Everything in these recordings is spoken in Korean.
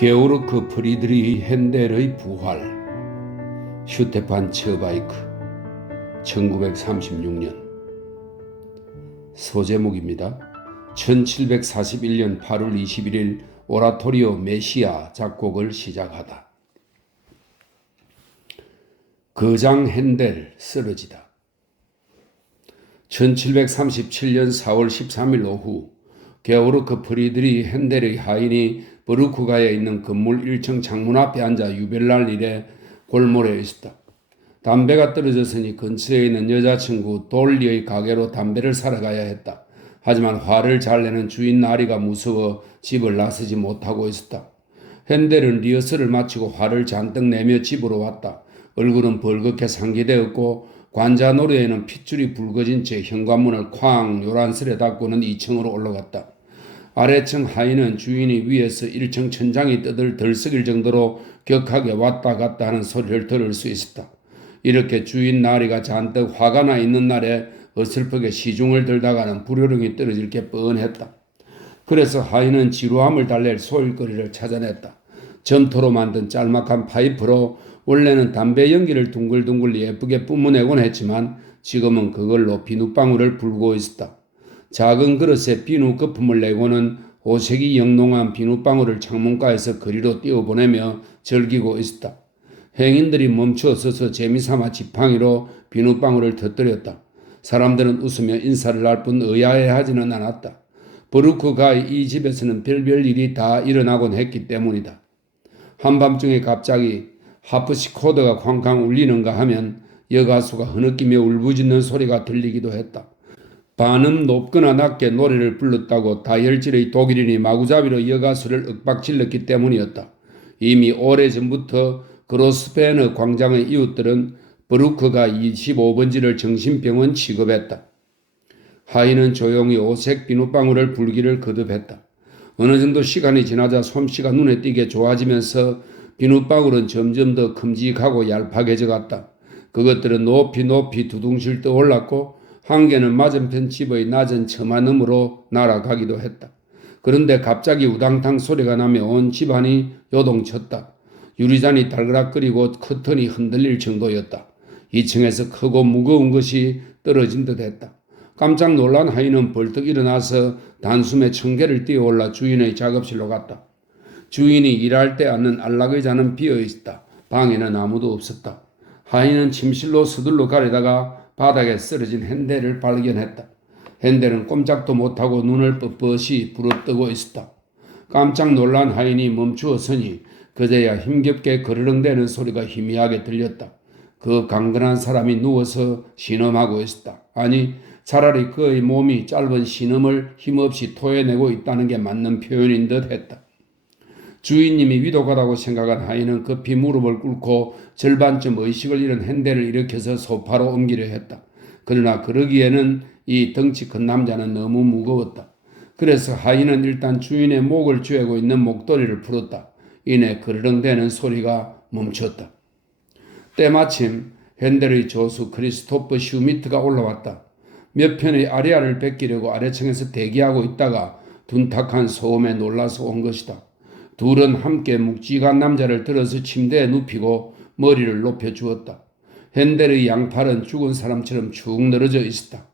게오르크 프리드리히 핸델의 부활. 슈테판 츠바이크 1936년. 소제목입니다. 1741년 8월 21일 오라토리오 메시아 작곡을 시작하다. 거장 핸델 쓰러지다. 1737년 4월 13일 오후 게오르크 프리드리히 핸델의 하인이 브루크가에 있는 건물 1층 창문 앞에 앉아 유별날 일에 골몰해 있었다. 담배가 떨어졌으니 근처에 있는 여자친구 돌리의 가게로 담배를 사러 가야 했다. 하지만 화를 잘 내는 주인 나리가 무서워 집을 나서지 못하고 있었다. 핸델은 리허설을 마치고 화를 잔뜩 내며 집으로 왔다. 얼굴은 벌겋게 상기되었고 관자 노래에는 핏줄이 붉어진 채 현관문을 쾅 요란스레 닫고는 2층으로 올라갔다. 아래층 하인은 주인이 위에서 1층 천장이 들썩일 정도로 격하게 왔다 갔다 하는 소리를 들을 수 있었다. 이렇게 주인 나리가 잔뜩 화가 나 있는 날에 어설프게 시중을 들다가는 불효령이 떨어질 게 뻔했다. 그래서 하인은 지루함을 달랠 소일거리를 찾아냈다. 점토로 만든 짤막한 파이프로 원래는 담배 연기를 둥글둥글 예쁘게 뿜어내곤 했지만 지금은 그걸로 비눗방울을 불고 있었다. 작은 그릇에 비누 거품을 내고는 호색이 영롱한 비눗방울을 창문가에서 거리로 띄워보내며 즐기고 있었다. 행인들이 멈추어 서서 재미삼아 지팡이로 비눗방울을 터뜨렸다. 사람들은 웃으며 인사를 할 뿐 의아해하지는 않았다. 브루크가의 이 집에서는 별별 일이 다 일어나곤 했기 때문이다. 한밤중에 갑자기 하프시코드가 쾅쾅 울리는가 하면 여가수가 흐느끼며 울부짖는 소리가 들리기도 했다. 반음 높거나 낮게 노래를 불렀다고 다혈질의 독일인이 마구잡이로 여가수를 윽박질렀기 때문이었다. 이미 오래전부터 그로스베너 광장의 이웃들은 브루크가 25번지를 정신병원 취급했다. 하인은 조용히 오색 비눗방울을 불기를 거듭했다. 어느 정도 시간이 지나자 솜씨가 눈에 띄게 좋아지면서 비눗방울은 점점 더 큼직하고 얄팍해져 갔다. 그것들은 높이 두둥실 떠올랐고 한 개는 맞은편 집의 낮은 처마 너머로 날아가기도 했다. 그런데 갑자기 우당탕 소리가 나며 온 집안이 요동쳤다. 유리잔이 달그락거리고 커튼이 흔들릴 정도였다. 2층에서 크고 무거운 것이 떨어진 듯 했다. 깜짝 놀란 하인은 벌떡 일어나서 단숨에 청개를 뛰어올라 주인의 작업실로 갔다. 주인이 일할 때 앉는 안락의자는 비어있었다. 방에는 아무도 없었다. 하인은 침실로 서둘러 가려다가 바닥에 쓰러진 핸델을 발견했다. 핸델은 꼼짝도 못하고 눈을 뻣뻣이 부릅뜨고 있었다. 깜짝 놀란 하인이 멈추어 서니 그제야 힘겹게 거르렁대는 소리가 희미하게 들렸다. 그 강건한 사람이 누워서 신음하고 있었다. 아니, 차라리 그의 몸이 짧은 신음을 힘없이 토해내고 있다는 게 맞는 표현인 듯 했다. 주인님이 위독하다고 생각한 하인은 급히 무릎을 꿇고 절반쯤 의식을 잃은 핸델을 일으켜서 소파로 옮기려 했다. 그러나 그러기에는 이 덩치 큰 남자는 너무 무거웠다. 그래서 하인은 일단 주인의 목을 쥐고 있는 목도리를 풀었다. 이내 그르렁대는 소리가 멈췄다. 때마침 핸델의 조수 크리스토프 슈미트가 올라왔다. 몇 편의 아리아를 베끼려고 아래층에서 대기하고 있다가 둔탁한 소음에 놀라서 온 것이다. 둘은 함께 묵직한 남자를 들어서 침대에 눕히고 머리를 높여주었다. 핸델의 양팔은 죽은 사람처럼 축 늘어져 있었다.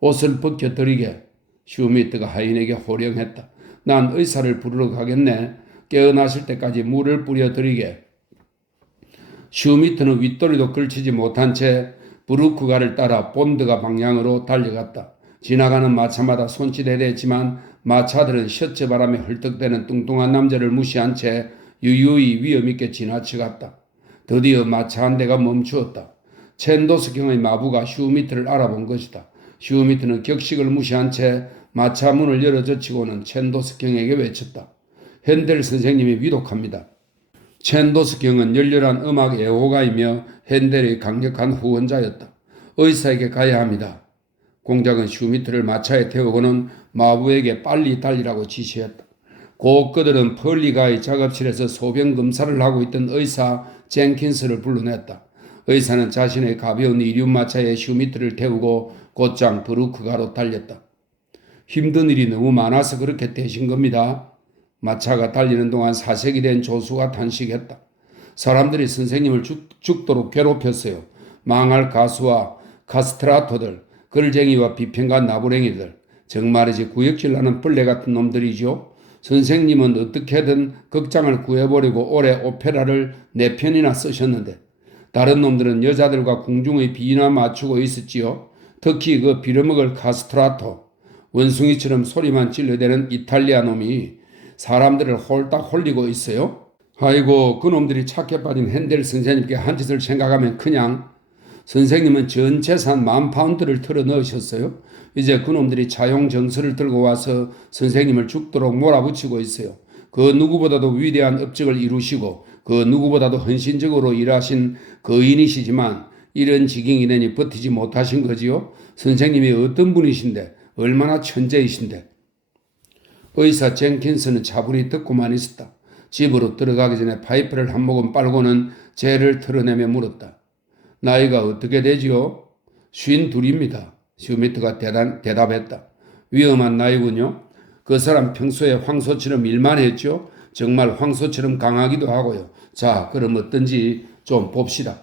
옷을 벗겨드리게 슈미트가 하인에게 호령했다. 난 의사를 부르러 가겠네. 깨어나실 때까지 물을 뿌려드리게. 슈미트는 윗도리도 걸치지 못한 채 브루크가를 따라 본드가 방향으로 달려갔다. 지나가는 마차마다 손짓해댔지만 마차들은 셔츠 바람에 헐떡대는 뚱뚱한 남자를 무시한 채 유유히 위험있게 지나쳐갔다. 드디어 마차 한 대가 멈추었다. 첸도스경의 마부가 슈미트를 알아본 것이다. 슈미트는 격식을 무시한 채 마차 문을 열어젖히고는 첸도스경에게 외쳤다. 핸델 선생님이 위독합니다. 첸도스경은 열렬한 음악 애호가이며 핸델의 강력한 후원자였다. 의사에게 가야 합니다. 공작은 슈미트를 마차에 태우고는 마부에게 빨리 달리라고 지시했다. 곧 그들은 펄리가의 작업실에서 소변 검사를 하고 있던 의사 젠킨스를 불러냈다. 의사는 자신의 가벼운 이륜 마차에 슈미트를 태우고 곧장 브루크가로 달렸다. 힘든 일이 너무 많아서 그렇게 되신 겁니다. 마차가 달리는 동안 사색이 된 조수가 탄식했다. 사람들이 선생님을 죽도록 괴롭혔어요. 망할 가수와 카스트라토들, 걸쟁이와 비평가 나부랭이들, 정말이지 구역질나는 벌레 같은 놈들이죠. 선생님은 어떻게든 극장을 구해보려고 올해 오페라를 4편이나 쓰셨는데 다른 놈들은 여자들과 궁중의 비나 맞추고 있었지요. 특히 그 빌어먹을 카스트라토, 원숭이처럼 소리만 질러대는 이탈리아 놈이 사람들을 홀딱 홀리고 있어요. 아이고, 그놈들이 착해 빠진 핸델 선생님께 한 짓을 생각하면 그냥 선생님은 전 재산 10,000파운드를 털어 넣으셨어요. 이제 그놈들이 차용 정서를 들고 와서 선생님을 죽도록 몰아붙이고 있어요. 그 누구보다도 위대한 업적을 이루시고 그 누구보다도 헌신적으로 일하신 거인이시지만 이런 지경이 되니 버티지 못하신 거지요. 선생님이 어떤 분이신데 얼마나 천재이신데. 의사 젠킨스는 차분히 듣고만 있었다. 집으로 들어가기 전에 파이프를 한 모금 빨고는 재를 털어내며 물었다. 나이가 어떻게 되지요? 52입니다. 슈미트가 대답했다. 위험한 나이군요. 그 사람 평소에 황소처럼 일만 했죠. 정말 황소처럼 강하기도 하고요. 자, 그럼 어떤지 좀 봅시다.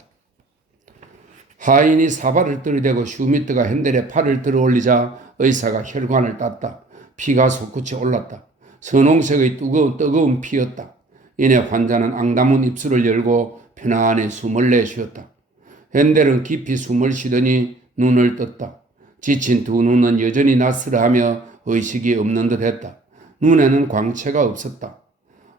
하인이 사발을 들이대고 슈미트가 핸들에 팔을 들어올리자 의사가 혈관을 땄다. 피가 솟구쳐 올랐다. 선홍색의 뜨거운 피였다. 이내 환자는 앙다문 입술을 열고 편안히 숨을 내쉬었다. 핸델은 깊이 숨을 쉬더니 눈을 떴다. 지친 두 눈은 여전히 낯설어하며 의식이 없는 듯 했다. 눈에는 광채가 없었다.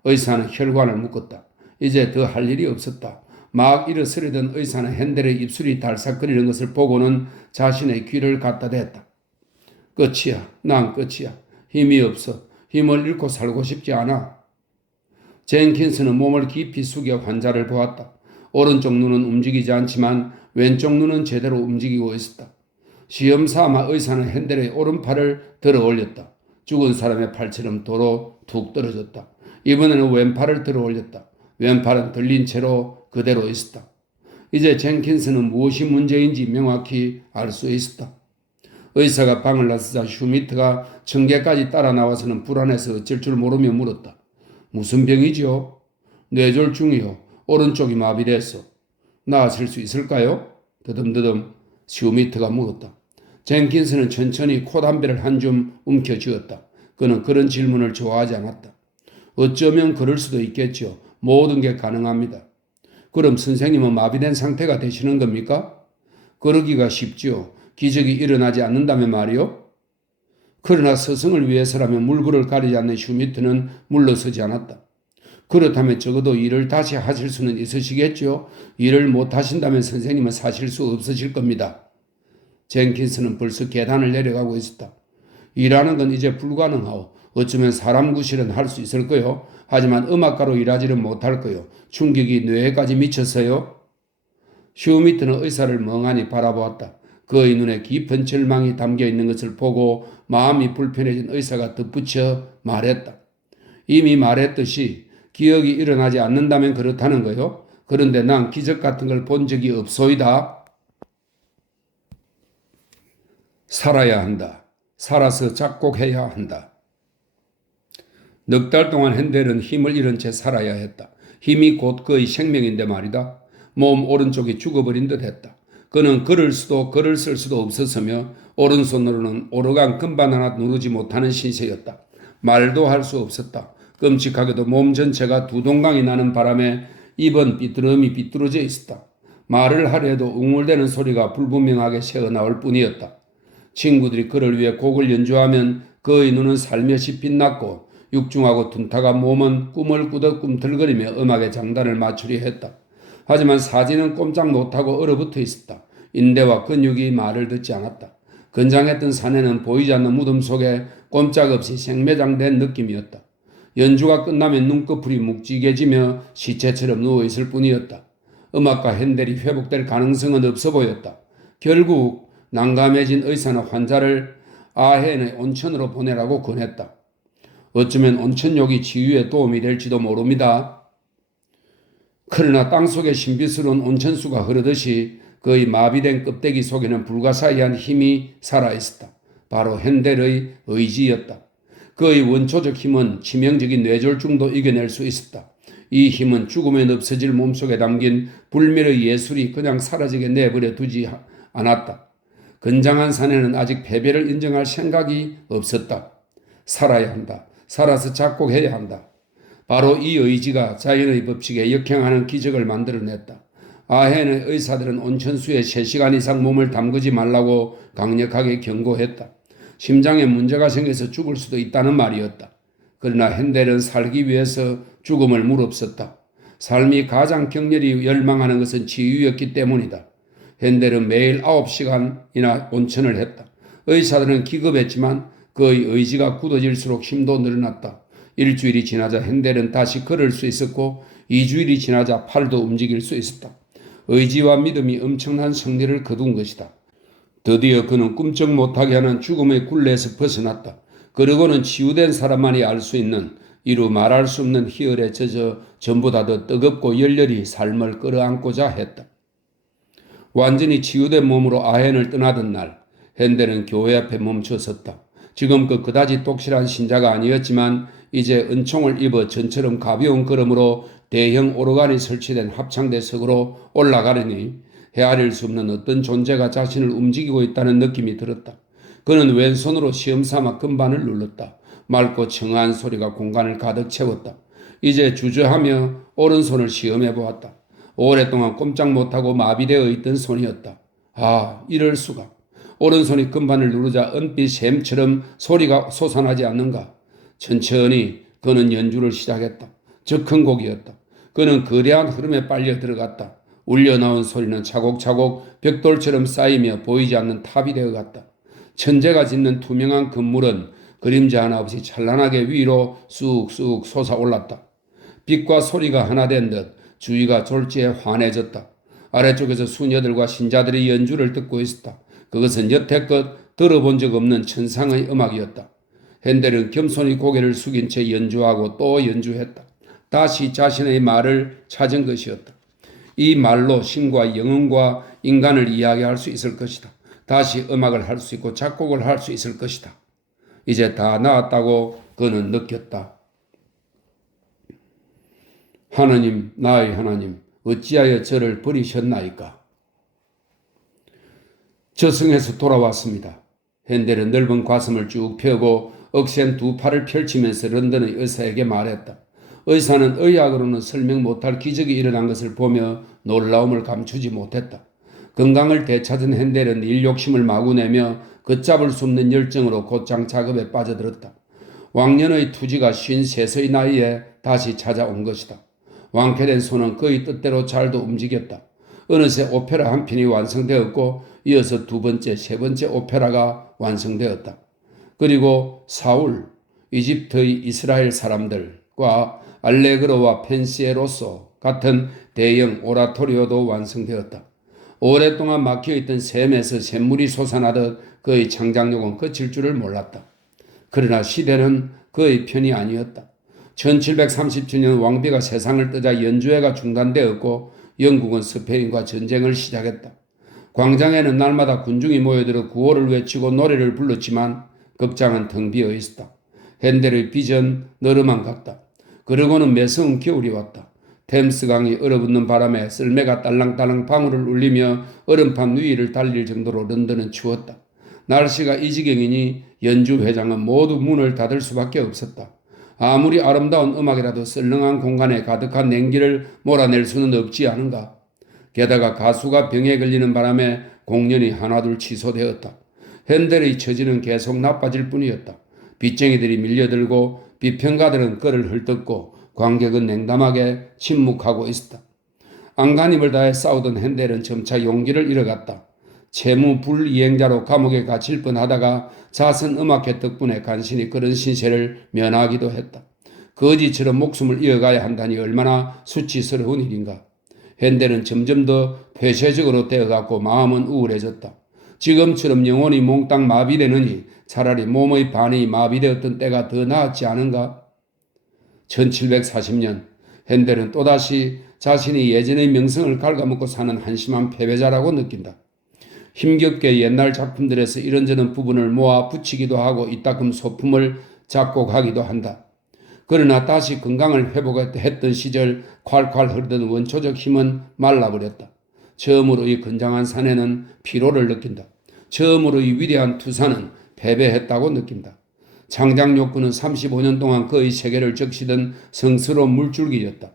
의사는 혈관을 묶었다. 이제 더 할 일이 없었다. 막 일어서려던 의사는 핸델의 입술이 달싹거리는 것을 보고는 자신의 귀를 갖다 댔다. 끝이야. 난 끝이야. 힘이 없어. 힘을 잃고 살고 싶지 않아. 젠킨스는 몸을 깊이 숙여 환자를 보았다. 오른쪽 눈은 움직이지 않지만 왼쪽 눈은 제대로 움직이고 있었다. 시험삼아 의사는 핸델의 오른팔을 들어 올렸다. 죽은 사람의 팔처럼 도로 툭 떨어졌다. 이번에는 왼팔을 들어 올렸다. 왼팔은 들린 채로 그대로 있었다. 이제 젠킨스는 무엇이 문제인지 명확히 알 수 있었다. 의사가 방을 나서자 슈미트가 청계까지 따라 나와서는 불안해서 어쩔 줄 모르며 물었다. 무슨 병이죠? 뇌졸중이요. 오른쪽이 마비됐어. 나아질 수 있을까요? 더듬더듬 슈미트가 물었다. 젠킨스는 천천히 콧담배를 한 줌 움켜쥐었다. 그는 그런 질문을 좋아하지 않았다. 어쩌면 그럴 수도 있겠죠. 모든 게 가능합니다. 그럼 선생님은 마비된 상태가 되시는 겁니까? 그러기가 쉽지요. 기적이 일어나지 않는다면 말이요. 그러나 스승을 위해서라면 물불을 가리지 않는 슈미트는 물러서지 않았다. 그렇다면 적어도 일을 다시 하실 수는 있으시겠죠. 일을 못 하신다면 선생님은 사실 수 없으실 겁니다. 젠킨스는 벌써 계단을 내려가고 있었다. 일하는 건 이제 불가능하오. 어쩌면 사람 구실은 할 수 있을 거요. 하지만 음악가로 일하지는 못할 거요. 충격이 뇌에까지 미쳤어요. 슈미트는 의사를 멍하니 바라보았다. 그의 눈에 깊은 절망이 담겨 있는 것을 보고 마음이 불편해진 의사가 덧붙여 말했다. 이미 말했듯이 기억이 일어나지 않는다면 그렇다는 거요. 그런데 난 기적 같은 걸 본 적이 없소이다. 살아야 한다. 살아서 작곡해야 한다. 넉 달 동안 핸델은 힘을 잃은 채 살아야 했다. 힘이 곧 그의 생명인데 말이다. 몸 오른쪽이 죽어버린 듯 했다. 그는 걸을 수도 글을 쓸 수도 없었으며 오른손으로는 오르간 금반 하나 누르지 못하는 신세였다. 말도 할 수 없었다. 끔찍하게도 몸 전체가 두 동강이 나는 바람에 입은 삐뚤음이 삐뚤어져 있었다. 말을 하려 해도 웅울대는 소리가 불분명하게 새어나올 뿐이었다. 친구들이 그를 위해 곡을 연주하면 그의 눈은 살며시 빛났고 육중하고 둔탁한 몸은 꿈을 꾸듯 꿈틀거리며 음악의 장단을 맞추려 했다. 하지만 사지는 꼼짝 못하고 얼어붙어 있었다. 인대와 근육이 말을 듣지 않았다. 건장했던 사내는 보이지 않는 무덤 속에 꼼짝없이 생매장된 느낌이었다. 연주가 끝나면 눈꺼풀이 묵직해지며 시체처럼 누워있을 뿐이었다. 음악가 핸델이 회복될 가능성은 없어 보였다. 결국 난감해진 의사는 환자를 아헨의 온천으로 보내라고 권했다. 어쩌면 온천욕이 치유에 도움이 될지도 모릅니다. 그러나 땅속에 신비스러운 온천수가 흐르듯이 그의 마비된 껍데기 속에는 불가사의한 힘이 살아있었다. 바로 핸델의 의지였다. 그의 원초적 힘은 치명적인 뇌졸중도 이겨낼 수 있었다. 이 힘은 죽으면 없어질 몸속에 담긴 불멸의 예술이 그냥 사라지게 내버려 두지 않았다. 건장한 사내는 아직 패배를 인정할 생각이 없었다. 살아야 한다. 살아서 작곡해야 한다. 바로 이 의지가 자연의 법칙에 역행하는 기적을 만들어냈다. 아헨의 의사들은 온천수에 3시간 이상 몸을 담그지 말라고 강력하게 경고했다. 심장에 문제가 생겨서 죽을 수도 있다는 말이었다. 그러나 핸델은 살기 위해서 죽음을 무릅썼다. 삶이 가장 격렬히 열망하는 것은 치유였기 때문이다. 핸델은 매일 9시간이나 온천을 했다. 의사들은 기겁했지만 그의 의지가 굳어질수록 힘도 늘어났다. 일주일이 지나자 핸델은 다시 걸을 수 있었고 2주일이 지나자 팔도 움직일 수 있었다. 의지와 믿음이 엄청난 승리를 거둔 것이다. 드디어 그는 꿈쩍 못하게 하는 죽음의 굴레에서 벗어났다. 그러고는 치유된 사람만이 알 수 있는 이루 말할 수 없는 희열에 젖어 전보다 더 뜨겁고 열렬히 삶을 끌어안고자 했다. 완전히 치유된 몸으로 아헨을 떠나던 날 핸델은 교회 앞에 멈춰섰다. 지금껏 그다지 똑실한 신자가 아니었지만 이제 은총을 입어 전처럼 가벼운 걸음으로 대형 오르간이 설치된 합창대석으로 올라가려니 헤아릴 수 없는 어떤 존재가 자신을 움직이고 있다는 느낌이 들었다. 그는 왼손으로 시험삼아 금반을 눌렀다. 맑고 청아한 소리가 공간을 가득 채웠다. 이제 주저하며 오른손을 시험해 보았다. 오랫동안 꼼짝 못하고 마비되어 있던 손이었다. 아, 이럴 수가. 오른손이 금반을 누르자 은빛 샘처럼 소리가 솟아나지 않는가. 천천히 그는 연주를 시작했다. 적은 곡이었다. 그는 거대한 흐름에 빨려 들어갔다. 울려나온 소리는 차곡차곡 벽돌처럼 쌓이며 보이지 않는 탑이 되어갔다. 천재가 짓는 투명한 건물은 그림자 하나 없이 찬란하게 위로 쑥쑥 솟아올랐다. 빛과 소리가 하나 된 듯 주위가 졸지에 환해졌다. 아래쪽에서 수녀들과 신자들이 연주를 듣고 있었다. 그것은 여태껏 들어본 적 없는 천상의 음악이었다. 핸델은 겸손히 고개를 숙인 채 연주하고 또 연주했다. 다시 자신의 말을 찾은 것이었다. 이 말로 신과 영혼과 인간을 이야기할 수 있을 것이다. 다시 음악을 할 수 있고 작곡을 할 수 있을 것이다. 이제 다 나았다고 그는 느꼈다. 하나님, 나의 하나님, 어찌하여 저를 버리셨나이까? 저승에서 돌아왔습니다. 핸델은 넓은 가슴을 쭉 펴고 억센 두 팔을 펼치면서 런던의 의사에게 말했다. 의사는 의학으로는 설명 못할 기적이 일어난 것을 보며 놀라움을 감추지 못했다. 건강을 되찾은 핸델은 일 욕심을 마구 내며 걷잡을 수 없는 열정으로 곧장 작업에 빠져들었다. 왕년의 투지가 53세의 나이에 다시 찾아온 것이다. 완쾌된 손은 그의 뜻대로 잘도 움직였다. 어느새 오페라 한 편이 완성되었고 이어서 두 번째, 세 번째 오페라가 완성되었다. 그리고 사울, 이집트의 이스라엘 사람들과 알레그로와 펜시에로소 같은 대형 오라토리오도 완성되었다. 오랫동안 막혀있던 샘에서 샘물이 솟아나듯 그의 창작력은 그칠 줄을 몰랐다. 그러나 시대는 그의 편이 아니었다. 1737년 왕비가 세상을 뜨자 연주회가 중단되었고 영국은 스페인과 전쟁을 시작했다. 광장에는 날마다 군중이 모여들어 구호를 외치고 노래를 불렀지만 극장은 텅 비어 있었다. 핸델의 빚은 너르만 같다. 그러고는 매서운 겨울이 왔다. 템스강이 얼어붙는 바람에 썰매가 딸랑딸랑 방울을 울리며 얼음판 위를 달릴 정도로 런던은 추웠다. 날씨가 이 지경이니 연주회장은 모두 문을 닫을 수밖에 없었다. 아무리 아름다운 음악이라도 썰렁한 공간에 가득한 냉기를 몰아낼 수는 없지 않은가. 게다가 가수가 병에 걸리는 바람에 공연이 하나둘 취소되었다. 핸델의 처지는 계속 나빠질 뿐이었다. 빚쟁이들이 밀려들고 비평가들은 그를 헐뜯고 관객은 냉담하게 침묵하고 있었다. 안간힘을 다해 싸우던 핸델은 점차 용기를 잃어갔다. 채무 불이행자로 감옥에 갇힐 뻔하다가 자선 음악회 덕분에 간신히 그런 신세를 면하기도 했다. 거지처럼 목숨을 이어가야 한다니 얼마나 수치스러운 일인가. 핸델은 점점 더 폐쇄적으로 되어갔고 마음은 우울해졌다. 지금처럼 영혼이 몽땅 마비되느니 차라리 몸의 반이 마비되었던 때가 더 나았지 않은가? 1740년 핸델은 또다시 자신이 예전의 명성을 갉아먹고 사는 한심한 패배자라고 느낀다. 힘겹게 옛날 작품들에서 이런저런 부분을 모아 붙이기도 하고 이따금 소품을 작곡하기도 한다. 그러나 다시 건강을 회복했던 시절 콸콸 흐르던 원초적 힘은 말라버렸다. 처음으로 이 건장한 사내는 피로를 느낀다. 처음으로 이 위대한 투사는 패배했다고 느낀다. 창작 욕구는 35년 동안 그의 세계를 적시던 성스러운 물줄기였다.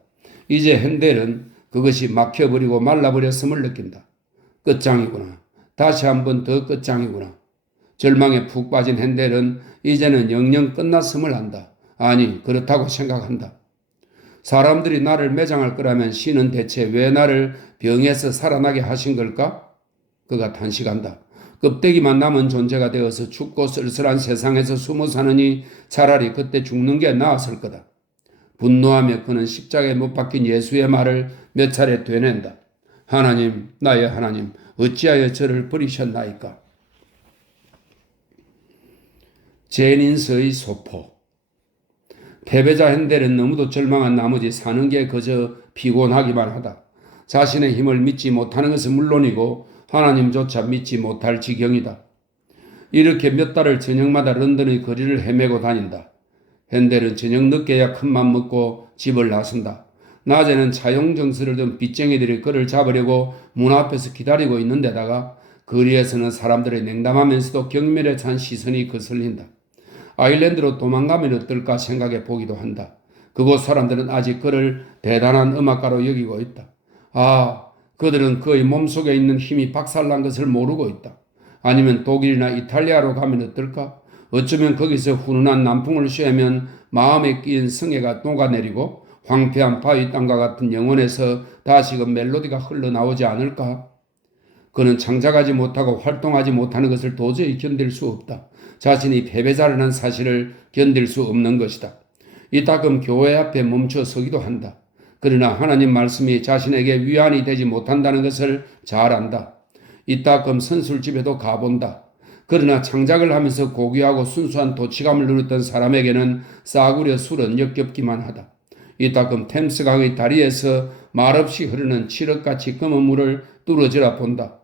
이제 핸델은 그것이 막혀버리고 말라버렸음을 느낀다. 끝장이구나. 다시 한번 더 끝장이구나. 절망에 푹 빠진 핸델은 이제는 영영 끝났음을 안다. 아니, 그렇다고 생각한다. 사람들이 나를 매장할 거라면 신은 대체 왜 나를 병에서 살아나게 하신 걸까? 그가 탄식한다. 껍데기만 남은 존재가 되어서 춥고 쓸쓸한 세상에서 숨어 사느니 차라리 그때 죽는 게 나았을 거다. 분노하며 그는 십자가에 못 박힌 예수의 말을 몇 차례 되낸다. 하나님, 나의 하나님, 어찌하여 저를 버리셨나이까? 제닌스의 소포. 패배자 핸델은 너무도 절망한 나머지 사는 게 그저 피곤하기만 하다. 자신의 힘을 믿지 못하는 것은 물론이고 하나님조차 믿지 못할 지경이다. 이렇게 몇 달을 저녁마다 런던의 거리를 헤매고 다닌다. 핸델은 저녁 늦게야 큰맘 먹고 집을 나선다. 낮에는 차용정서를 든 빚쟁이들이 그를 잡으려고 문 앞에서 기다리고 있는 데다가 거리에서는 사람들의 냉담하면서도 경멸에 찬 시선이 거슬린다. 아일랜드로 도망가면 어떨까 생각해 보기도 한다. 그곳 사람들은 아직 그를 대단한 음악가로 여기고 있다. 그들은 그의 몸속에 있는 힘이 박살난 것을 모르고 있다. 아니면 독일이나 이탈리아로 가면 어떨까? 어쩌면 거기서 훈훈한 남풍을 쐬면 마음에 끼인 성애가 녹아내리고 황폐한 바위 땅과 같은 영혼에서 다시금 멜로디가 흘러나오지 않을까? 그는 창작하지 못하고 활동하지 못하는 것을 도저히 견딜 수 없다. 자신이 패배자라는 사실을 견딜 수 없는 것이다. 이따금 교회 앞에 멈춰 서기도 한다. 그러나 하나님 말씀이 자신에게 위안이 되지 못한다는 것을 잘 안다. 이따금 선술집에도 가본다. 그러나 창작을 하면서 고귀하고 순수한 도취감을 누렸던 사람에게는 싸구려 술은 역겹기만 하다. 이따금 템스강의 다리에서 말없이 흐르는 칠흑같이 검은 물을 뚫어지라 본다.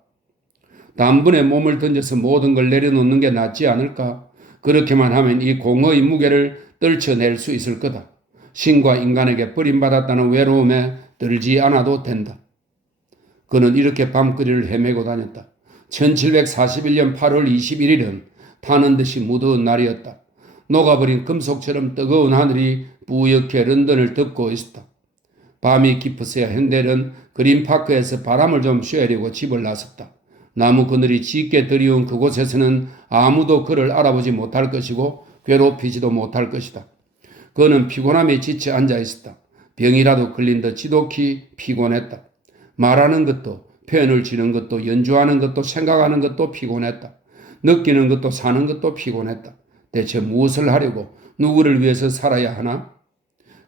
단번에 몸을 던져서 모든 걸 내려놓는 게 낫지 않을까? 그렇게만 하면 이 공허의 무게를 떨쳐낼 수 있을 거다. 신과 인간에게 버림받았다는 외로움에 들지 않아도 된다. 그는 이렇게 밤거리를 헤매고 다녔다. 1741년 8월 21일은 타는 듯이 무더운 날이었다. 녹아버린 금속처럼 뜨거운 하늘이 뿌옇게 런던을 덮고 있었다. 밤이 깊어서야 핸델은 그린파크에서 바람을 좀 쐬려고 집을 나섰다. 나무 그늘이 짙게 들이운 그곳에서는 아무도 그를 알아보지 못할 것이고 괴롭히지도 못할 것이다. 그는 피곤함에 지쳐 앉아 있었다. 병이라도 걸린 듯 지독히 피곤했다. 말하는 것도 표현을 지는 것도 연주하는 것도 생각하는 것도 피곤했다. 느끼는 것도 사는 것도 피곤했다. 대체 무엇을 하려고 누구를 위해서 살아야 하나?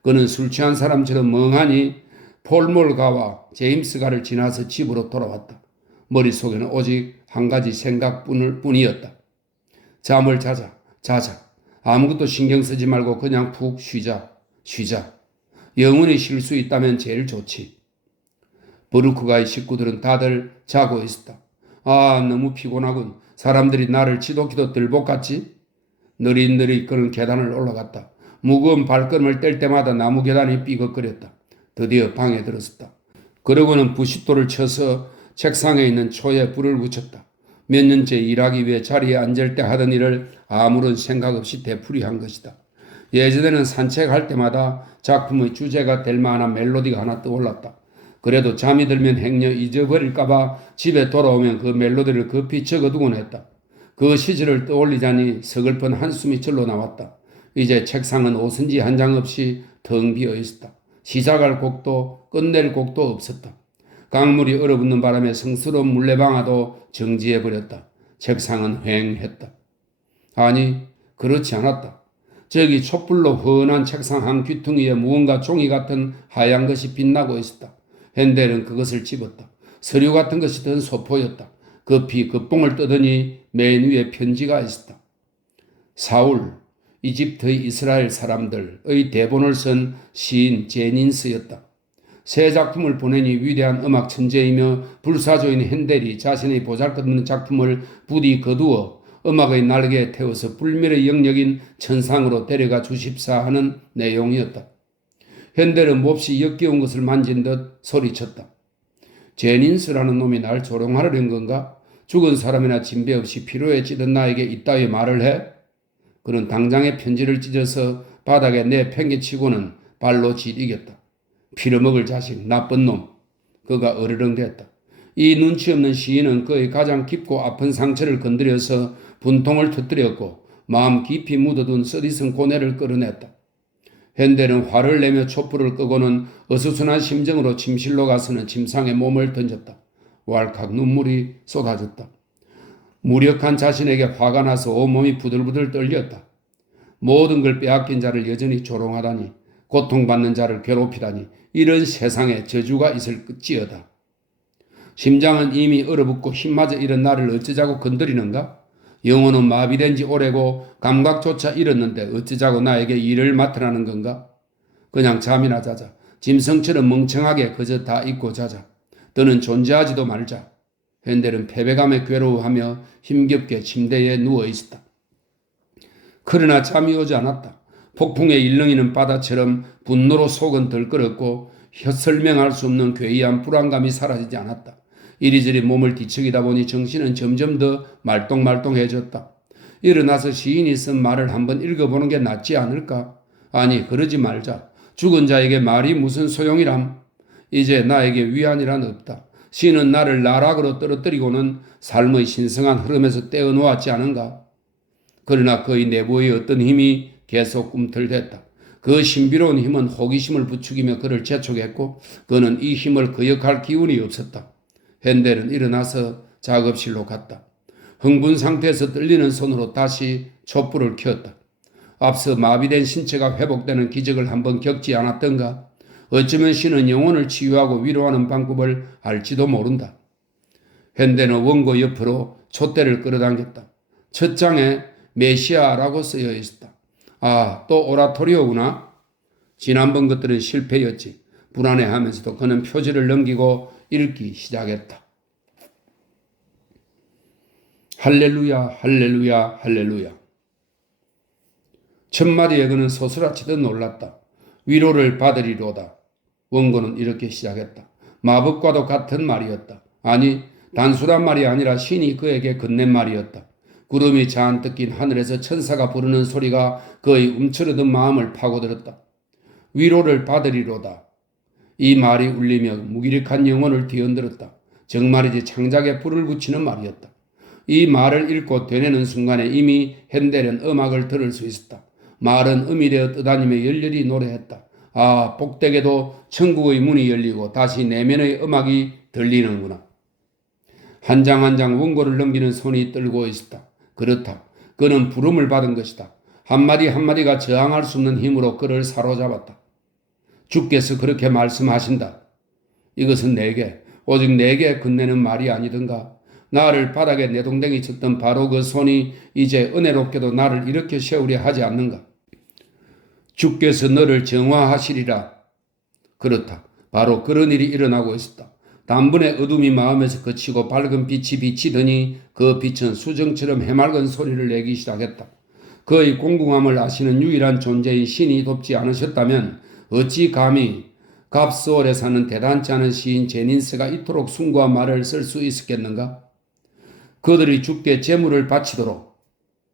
그는 술 취한 사람처럼 멍하니 폴몰가와 제임스가를 지나서 집으로 돌아왔다. 머릿속에는 오직 한 가지 생각뿐이었다. 잠을 자자. 아무것도 신경 쓰지 말고 그냥 푹 쉬자. 영원히 쉴 수 있다면 제일 좋지. 버루크가의 식구들은 다들 자고 있었다. 너무 피곤하군. 사람들이 나를 지독히도 들볶았지? 느릿느릿 그는 계단을 올라갔다. 무거운 발걸음을 뗄 때마다 나무 계단이 삐걱거렸다. 드디어 방에 들었었다. 그러고는 부싯돌을 쳐서 책상에 있는 초에 불을 붙였다. 몇 년째 일하기 위해 자리에 앉을 때 하던 일을 아무런 생각 없이 되풀이한 것이다. 예전에는 산책할 때마다 작품의 주제가 될 만한 멜로디가 하나 떠올랐다. 그래도 잠이 들면 행여 잊어버릴까봐 집에 돌아오면 그 멜로디를 급히 적어두곤 했다. 그 시절을 떠올리자니 서글픈 한숨이 절로 나왔다. 이제 책상은 오선지 한 장 없이 텅 비어 있었다. 시작할 곡도 끝낼 곡도 없었다. 강물이 얼어붙는 바람에 성스러운 물레방아도 정지해버렸다. 책상은 휑했다. 아니, 그렇지 않았다. 저기 촛불로 훤한 책상 한 귀퉁이에 무언가 종이 같은 하얀 것이 빛나고 있었다. 핸델은 그것을 집었다. 서류 같은 것이 든 소포였다. 급히 겉봉을 뜯으니 맨 위에 편지가 있었다. 사울, 이집트의 이스라엘 사람들의 대본을 쓴 시인 제닌스였다. 새 작품을 보내니 위대한 음악 천재이며 불사조인 핸델이 자신의 보잘것없는 작품을 부디 거두어 음악의 날개에 태워서 불멸의 영역인 천상으로 데려가 주십사 하는 내용이었다. 핸델은 몹시 역겨운 것을 만진 듯 소리쳤다. 제닌스라는 놈이 날 조롱하려는 건가? 죽은 사람이나 진배 없이 피로에 찌든 나에게 이따위 말을 해? 그는 당장에 편지를 찢어서 바닥에 내팽개치고는 발로 디디겼다. 피려먹을 자식, 나쁜 놈. 그가 으르렁댔다. 이 눈치 없는 시인은 그의 가장 깊고 아픈 상처를 건드려서 분통을 터뜨렸고 마음 깊이 묻어둔 쓰디쓴 고뇌를 끌어냈다. 핸델은 화를 내며 촛불을 끄고는 어수선한 심정으로 침실로 가서는 침상에 몸을 던졌다. 왈칵 눈물이 쏟아졌다. 무력한 자신에게 화가 나서 온몸이 부들부들 떨렸다. 모든 걸 빼앗긴 자를 여전히 조롱하다니, 고통받는 자를 괴롭히다니, 이런 세상에 저주가 있을지어다. 심장은 이미 얼어붙고 힘마저 잃은 나를 어쩌자고 건드리는가? 영혼은 마비된 지 오래고 감각조차 잃었는데 어쩌자고 나에게 일을 맡으라는 건가? 그냥 잠이나 자자. 짐승처럼 멍청하게 그저 다 잊고 자자. 더는 존재하지도 말자. 핸델은 패배감에 괴로워하며 힘겹게 침대에 누워있었다. 그러나 잠이 오지 않았다. 폭풍의 일렁이는 바다처럼 분노로 속은 덜끓었고 설명할 수 없는 괴이한 불안감이 사라지지 않았다. 이리저리 몸을 뒤척이다 보니 정신은 점점 더 말똥말똥해졌다. 일어나서 시인이 쓴 말을 한번 읽어보는 게 낫지 않을까? 아니, 그러지 말자. 죽은 자에게 말이 무슨 소용이람? 이제 나에게 위안이란 없다. 시는 나를 나락으로 떨어뜨리고는 삶의 신성한 흐름에서 떼어놓았지 않은가? 그러나 그의 내부의 어떤 힘이 계속 꿈틀댔다. 그 신비로운 힘은 호기심을 부추기며 그를 재촉했고 그는 이 힘을 거역할 기운이 없었다. 핸델은 일어나서 작업실로 갔다. 흥분 상태에서 떨리는 손으로 다시 촛불을 켰다. 앞서 마비된 신체가 회복되는 기적을 한번 겪지 않았던가? 어쩌면 신은 영혼을 치유하고 위로하는 방법을 알지도 모른다. 핸델은 원고 옆으로 촛대를 끌어당겼다. 첫 장에 메시아라고 쓰여 있었다. 아, 또 오라토리오구나. 지난번 것들은 실패였지. 불안해하면서도 그는 표지를 넘기고 읽기 시작했다. 할렐루야, 할렐루야, 할렐루야. 첫 마디에 그는 소스라치듯 놀랐다. 위로를 받으리로다. 원고는 이렇게 시작했다. 마법과도 같은 말이었다. 아니, 단순한 말이 아니라 신이 그에게 건넨 말이었다. 구름이 잔뜩 낀 하늘에서 천사가 부르는 소리가 그의 움츠러든 마음을 파고들었다. 위로를 받으리로다. 이 말이 울리며 무기력한 영혼을 뒤흔들었다. 정말이지 창작에 불을 붙이는 말이었다. 이 말을 읽고 되뇌는 순간에 이미 핸델은 음악을 들을 수 있었다. 말은 음이 되어 떠다니며 열렬히 노래했다. 아, 복되게도 천국의 문이 열리고 다시 내면의 음악이 들리는구나. 한 장 한 장 원고를 넘기는 손이 떨고 있었다. 그렇다. 그는 부름을 받은 것이다. 한마디 한마디가 저항할 수 없는 힘으로 그를 사로잡았다. 주께서 그렇게 말씀하신다. 이것은 내게, 오직 내게 건네는 말이 아니던가. 나를 바닥에 내동댕이 쳤던 바로 그 손이 이제 은혜롭게도 나를 일으켜 세우려 하지 않는가. 주께서 너를 정화하시리라. 그렇다. 바로 그런 일이 일어나고 있었다. 단번에 어둠이 마음에서 그치고 밝은 빛이 비치더니 그 빛은 수정처럼 해맑은 소리를 내기 시작했다. 그의 공공함을 아시는 유일한 존재인 신이 돕지 않으셨다면 어찌 감히 갑스올에 사는 대단치 않은 시인 제닌스가 이토록 숭고한 말을 쓸 수 있었겠는가? 그들이 주께 제물을 바치도록.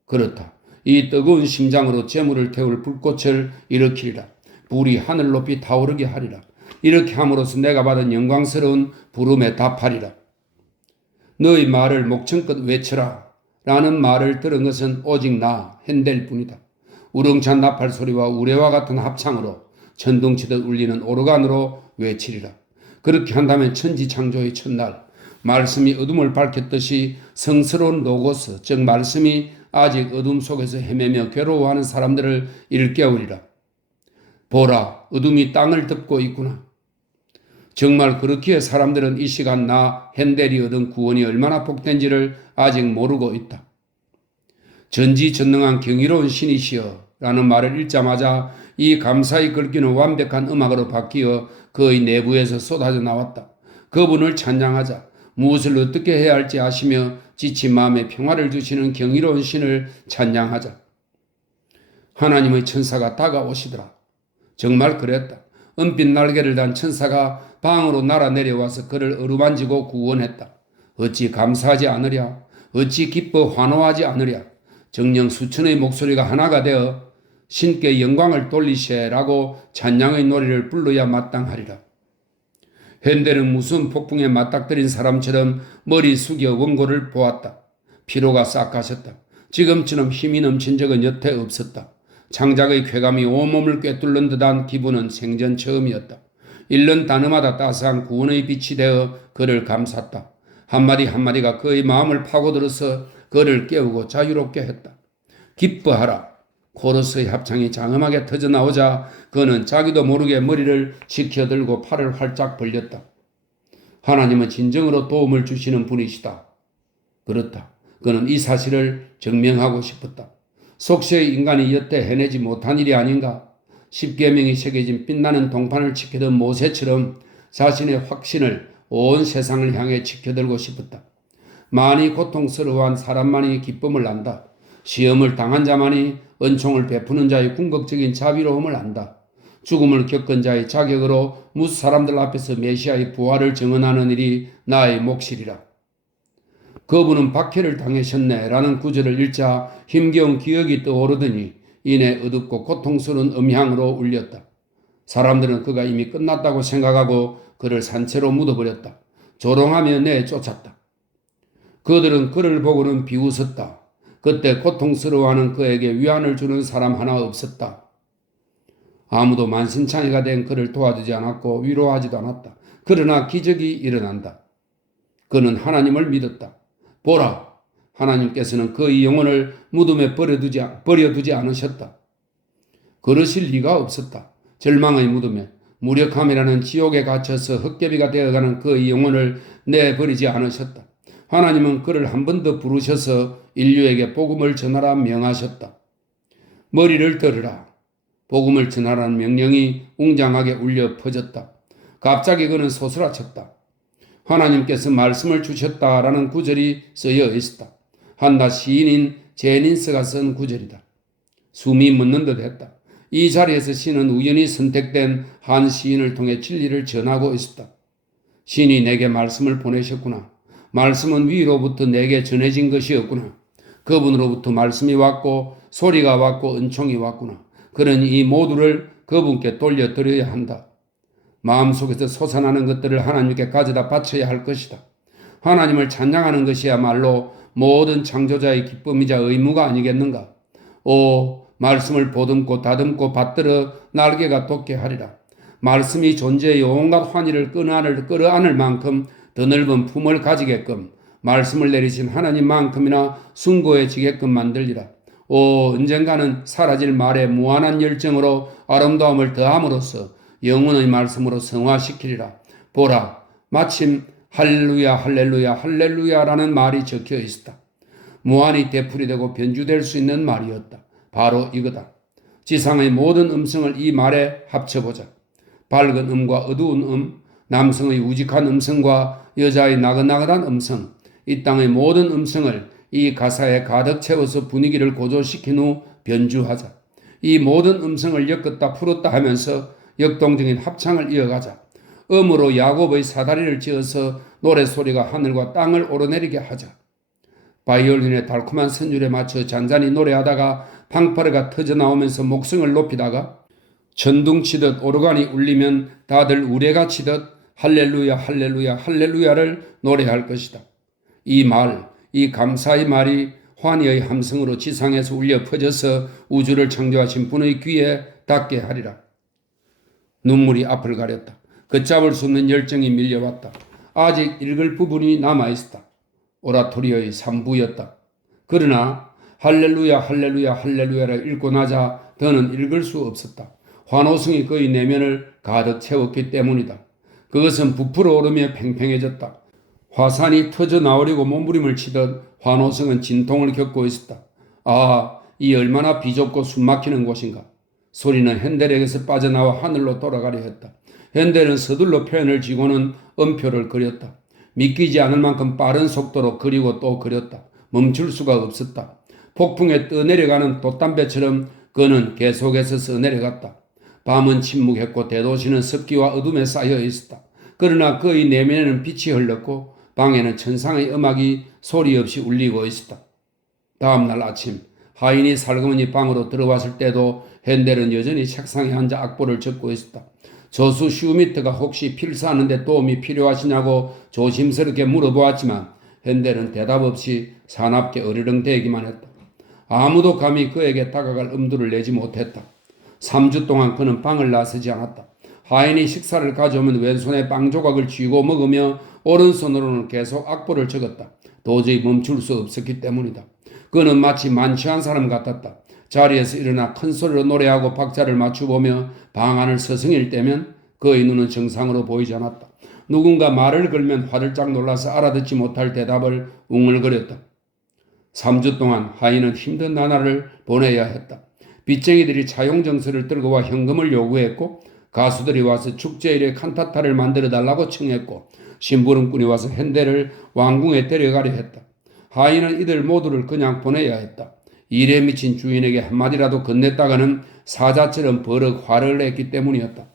그렇다. 이 뜨거운 심장으로 제물을 태울 불꽃을 일으키리라. 불이 하늘 높이 타오르게 하리라. 이렇게 함으로써 내가 받은 영광스러운 부름에 답하리라. 너의 말을 목청껏 외쳐라. 라는 말을 들은 것은 오직 나 핸델뿐이다. 우렁찬 나팔 소리와 우레와 같은 합창으로 천둥치듯 울리는 오르간으로 외치리라. 그렇게 한다면 천지창조의 첫날 말씀이 어둠을 밝혔듯이 성스러운 로고스, 즉 말씀이 아직 어둠 속에서 헤매며 괴로워하는 사람들을 일깨우리라. 보라, 어둠이 땅을 덮고 있구나. 정말 그렇기에 사람들은 이 시간 나 핸델이 얻은 구원이 얼마나 복된지를 아직 모르고 있다. 전지전능한 경이로운 신이시여 라는 말을 읽자마자 이 감사히 긁히는 완벽한 음악으로 바뀌어 그의 내부에서 쏟아져 나왔다. 그분을 찬양하자. 무엇을 어떻게 해야 할지 아시며 지친 마음에 평화를 주시는 경이로운 신을 찬양하자. 하나님의 천사가 다가오시더라. 정말 그랬다. 은빛 날개를 단 천사가 방으로 날아 내려와서 그를 어루만지고 구원했다. 어찌 감사하지 않으랴? 어찌 기뻐 환호하지 않으랴? 정녕 수천의 목소리가 하나가 되어 신께 영광을 돌리시라고 찬양의 노래를 불러야 마땅하리라. 현대는 무슨 폭풍에 맞닥뜨린 사람처럼 머리 숙여 원고를 보았다. 피로가 싹 가셨다. 지금처럼 힘이 넘친 적은 여태 없었다. 창작의 쾌감이 온몸을 꿰뚫는 듯한 기분은 생전 처음이었다. 읽는 단어마다 따스한 구원의 빛이 되어 그를 감쌌다. 한마디 한마디가 그의 마음을 파고들어서 그를 깨우고 자유롭게 했다. 기뻐하라. 코러스의 합창이 장엄하게 터져나오자 그는 자기도 모르게 머리를 지켜들고 팔을 활짝 벌렸다. 하나님은 진정으로 도움을 주시는 분이시다. 그렇다. 그는 이 사실을 증명하고 싶었다. 속세의 인간이 여태 해내지 못한 일이 아닌가? 십계명이 새겨진 빛나는 동판을 지키던 모세처럼 자신의 확신을 온 세상을 향해 지켜들고 싶었다. 많이 고통스러워한 사람만이 기쁨을 안다. 시험을 당한 자만이 은총을 베푸는 자의 궁극적인 자비로움을 안다. 죽음을 겪은 자의 자격으로 무수 사람들 앞에서 메시아의 부활을 증언하는 일이 나의 몫이리라. 그분은 박해를 당하셨네 라는 구절을 읽자 힘겨운 기억이 떠오르더니 이내 어둡고 고통스러운 음향으로 울렸다. 사람들은 그가 이미 끝났다고 생각하고 그를 산채로 묻어버렸다. 조롱하며 내쫓았다. 그들은 그를 보고는 비웃었다. 그때 고통스러워하는 그에게 위안을 주는 사람 하나 없었다. 아무도 만신창이가 된 그를 도와주지 않았고 위로하지도 않았다. 그러나 기적이 일어난다. 그는 하나님을 믿었다. 보라, 하나님께서는 그의 영혼을 무덤에 버려두지 않으셨다. 그러실 리가 없었다. 절망의 무덤에 무력함이라는 지옥에 갇혀서 헛개비가 되어가는 그의 영혼을 내버리지 않으셨다. 하나님은 그를 한 번 더 부르셔서 인류에게 복음을 전하라 명하셨다. 머리를 들으라. 복음을 전하라는 명령이 웅장하게 울려 퍼졌다. 갑자기 그는 소스라쳤다. 하나님께서 말씀을 주셨다라는 구절이 쓰여 있었다. 한낱 시인인 제닌스가 쓴 구절이다. 숨이 멎는 듯 했다. 이 자리에서 신은 우연히 선택된 한 시인을 통해 진리를 전하고 있었다. 신이 내게 말씀을 보내셨구나. 말씀은 위로부터 내게 전해진 것이었구나. 그분으로부터 말씀이 왔고 소리가 왔고 은총이 왔구나. 그러니 이 모두를 그분께 돌려드려야 한다. 마음속에서 솟아나는 것들을 하나님께 가져다 바쳐야 할 것이다. 하나님을 찬양하는 것이야말로 모든 창조자의 기쁨이자 의무가 아니겠는가? 오, 말씀을 보듬고 다듬고 받들어 날개가 돋게 하리라. 말씀이 존재의 온갖 환희를 끌어안을 만큼 더 넓은 품을 가지게끔 말씀을 내리신 하나님만큼이나 숭고해지게끔 만들리라. 오, 언젠가는 사라질 말에 무한한 열정으로 아름다움을 더함으로써 영혼의 말씀으로 성화시키리라. 보라, 마침 할렐루야 할렐루야 할렐루야라는 말이 적혀 있었다. 무한히 되풀이되고 변주될 수 있는 말이었다. 바로 이거다. 지상의 모든 음성을 이 말에 합쳐보자. 밝은 음과 어두운 음, 남성의 우직한 음성과 여자의 나긋나긋한 음성, 이 땅의 모든 음성을 이 가사에 가득 채워서 분위기를 고조시킨 후 변주하자. 이 모든 음성을 엮었다 풀었다 하면서 역동적인 합창을 이어가자. 음으로 야곱의 사다리를 지어서 노래소리가 하늘과 땅을 오르내리게 하자. 바이올린의 달콤한 선율에 맞춰 잔잔히 노래하다가 방파르가 터져나오면서 목성을 높이다가 천둥치듯 오르간이 울리면 다들 우레가 치듯 할렐루야 할렐루야 할렐루야를 노래할 것이다. 이 말, 이 감사의 말이 환희의 함성으로 지상에서 울려 퍼져서 우주를 창조하신 분의 귀에 닿게 하리라. 눈물이 앞을 가렸다. 걷잡을 수 없는 열정이 밀려왔다. 아직 읽을 부분이 남아있었다. 오라토리오의 3부였다. 그러나 할렐루야 할렐루야 할렐루야를 읽고 나자 더는 읽을 수 없었다. 환호성이 그의 내면을 가득 채웠기 때문이다. 그것은 부풀어 오르며 팽팽해졌다. 화산이 터져 나오려고 몸부림을 치듯 환호성은 진통을 겪고 있었다. 아, 이 얼마나 비좁고 숨막히는 곳인가. 소리는 핸델에게서 빠져나와 하늘로 돌아가려 했다. 핸델은 서둘러 표현을 쥐고는 음표를 그렸다. 믿기지 않을 만큼 빠른 속도로 그리고 또 그렸다. 멈출 수가 없었다. 폭풍에 떠내려가는 돛담배처럼 그는 계속해서 써내려갔다. 밤은 침묵했고 대도시는 습기와 어둠에 쌓여 있었다. 그러나 그의 내면에는 빛이 흘렀고 방에는 천상의 음악이 소리 없이 울리고 있었다. 다음 날 아침 하인이 살그머니 방으로 들어왔을 때도 핸델은 여전히 책상에 앉아 악보를 적고 있었다. 저수 슈미트가 혹시 필사하는데 도움이 필요하시냐고 조심스럽게 물어보았지만 핸델은 대답 없이 사납게 어리렁대기만 했다. 아무도 감히 그에게 다가갈 엄두를 내지 못했다. 3주 동안 그는 방을 나서지 않았다. 하인이 식사를 가져오면 왼손에 빵 조각을 쥐고 먹으며 오른손으로는 계속 악보를 적었다. 도저히 멈출 수 없었기 때문이다. 그는 마치 만취한 사람 같았다. 자리에서 일어나 큰 소리로 노래하고 박자를 맞춰보며 방 안을 서성일 때면 그의 눈은 정상으로 보이지 않았다. 누군가 말을 걸면 화들짝 놀라서 알아듣지 못할 대답을 웅얼거렸다. 3주 동안 하인은 힘든 나날을 보내야 했다. 빚쟁이들이 차용정서를 들고 와 현금을 요구했고 가수들이 와서 축제일에 칸타타를 만들어 달라고 청했고 심부름꾼이 와서 핸델을 왕궁에 데려가려 했다. 하인은 이들 모두를 그냥 보내야 했다. 일에 미친 주인에게 한마디라도 건넸다가는 사자처럼 버럭 화를 냈기 때문이었다.